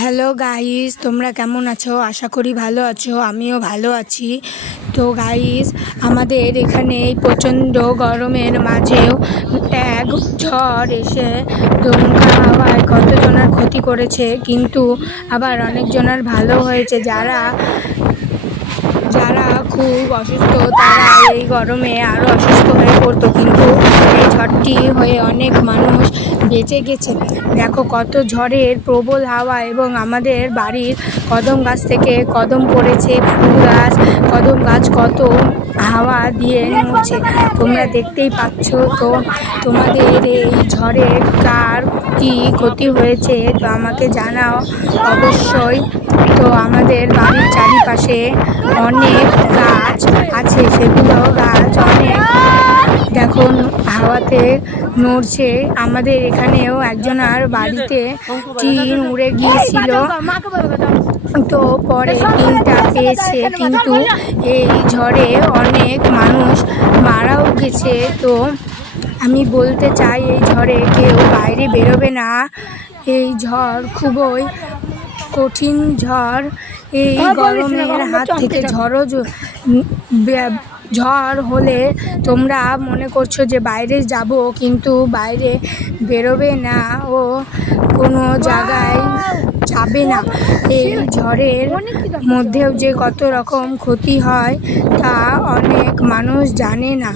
Hello guys, তোমরা কেমন আছো? আশা করি ভালো আছো। আমিও ভালো আছি। তো গাইস, আমাদের এখানে এই প্রচণ্ড গরমের মাঝেও এক ঝড় এসে দমকা হাওয়ায় কতজনের ক্ষতি করেছে, কিন্তু আবার অনেকজনের ভালো হয়েছে। যারা যারা খুব অসুস্থ তারা এই গরমে আরও অসুস্থ হয়ে পড়তো, কিন্তু এই ঝড়টি হয়ে অনেক মানুষ বেঁচে গেছে। দেখো কত ঝড়ের প্রবল হাওয়া, এবং আমাদের বাড়ির কদম গাছ থেকে কদম পড়েছে, ফুল গাছ, কদম গাছ কত হাওয়া দিয়ে নড়ছে, তোমরা দেখতেই পাচ্ছ। তো তোমাদের এই ঝড়ে কার কি ক্ষতি হয়েছে তো আমাকে জানাও অবশ্যই। তো আমাদের বাড়ির চারিপাশে অনেক গাছ আছে, সেগুলো গাছ অনেক দেখো হাওয়াতে নড়ছে। আমাদের এখানেও একজনের বাড়িতে টিন উড়ে গিয়েছিল, তো পরে টিনটা পেয়েছে, কিন্তু এই ঝড়ে অনেক মানুষ মারাও গেছে। তো আমি বলতে চাই, এই ঝড়ে কেউ বাইরে বেরোবে না। এই ঝড় খুবই কঠিন ঝড়। এই গরমের হাত থেকে ঝড় হলে তোমরা মনে করছো যে বাইরে যাব, কিন্তু বাইরে বেরোবে না ও কোনো জায়গায় যাবে না। এই ঝড়ের মধ্যেও যে কত রকম ক্ষতি হয় তা অনেক মানুষ জানে না।